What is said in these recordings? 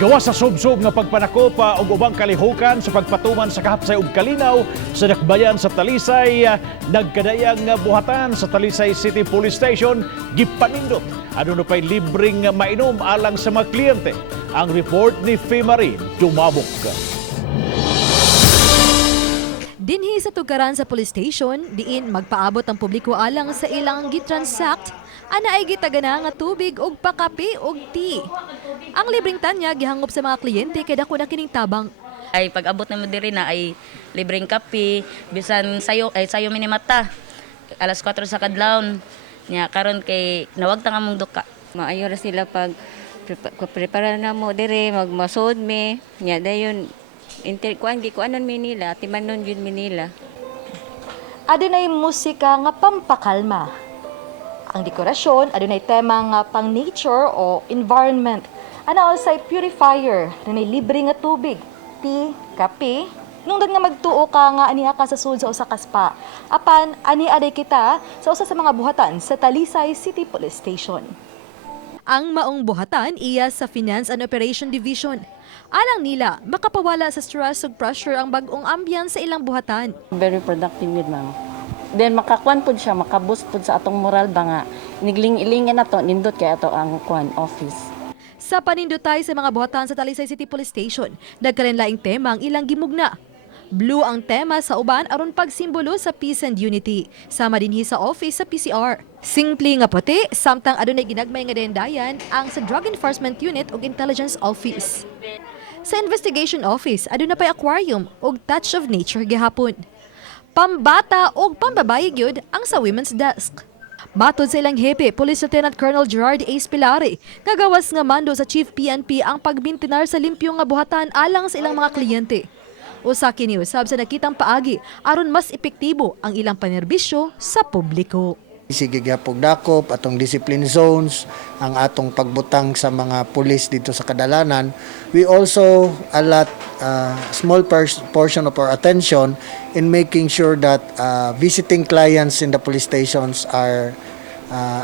Gawa sa subsob nga pagpanakopa og ubang kalihukan sa pagpatuman sa kahapsay ug kalinaw sa dakbayan sa Talisay, nagkadayang buhatan sa Talisay City Police Station gipanindot aduna pay libreng mainom alang sa mga kliyente. Ang report ni Femari Dumabok. Dinhi sa tugaran sa police station, diin magpaabot ang publiko alang sa ilang gitransact, ana ay gitagana nga tubig og pakape og tea. Ang libreng tanya gihangop sa mga kliyente kay dako na kining tabang. Ay pag-abot na mo diri na ay libreng kape, bisan sayo minimata. Alas 4 sa kadlawon. Nya karon kay nawag ta nga mong duka. Maayo ra sila pag prepare na mo diri magmasod me. Nya dayon kuan gikuanon mi nila, timanon gyud mi nila. Adunay musika nga pampakalma. Ang dekorasyon adunay tema nga pang nature o environment. Ana usay purifier, adunay libre nga tubig, tea, kape. Nungdan nga magtuo ka nga aniha ka sa sud sa usa ka spa. Apan ani aday kita sa usa sa mga buhatan sa Talisay City Police Station. Ang maong buhatan iya sa Finance and Operation Division. Alang nila, makapawala sa stress ug pressure ang bag-ong ambience sa ilang buhatan. Very productive yun, ma'am. Then makakuan po siya, makaboost po sa atong moral ba nga. Nigling-ilingin na to, nindot kaya to ang kuan office. Sa panindotay sa mga buhatan sa Talisay City Police Station, nagkalinlaing tema ang ilang gimugna. Blue ang tema sa uban aron pagsimbolo sa peace and unity. Sama dinhi sa office sa PCR. Simple nga puti, samtang adunay ginagmay nga dendayan ang sa Drug Enforcement Unit ug Intelligence Office. Sa Investigation Office, aduna pay aquarium ug touch of nature gihapon. Pambata ug pambabayi gyud ang sa women's desk. Matod sa ilang hepe, Police Lieutenant Colonel Gerard A. Spilari, nagawas nga mando sa Chief PNP ang pagbintinar sa limpyo nga buhatan alang sa ilang mga kliyente. Usa kini usab sa nakitang paagi aron mas epektibo ang ilang panerbisyo sa publiko. Sige gyapog dakop atong discipline zones, ang atong pagbutang sa mga pulis dito sa kadalanan. We also allot small portion of our attention in making sure that visiting clients in the police stations are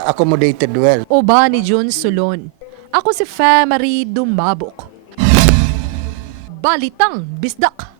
accommodated well. Uba ni John Sulon. Ako si Femari Dumabok. Balitang Bisdak.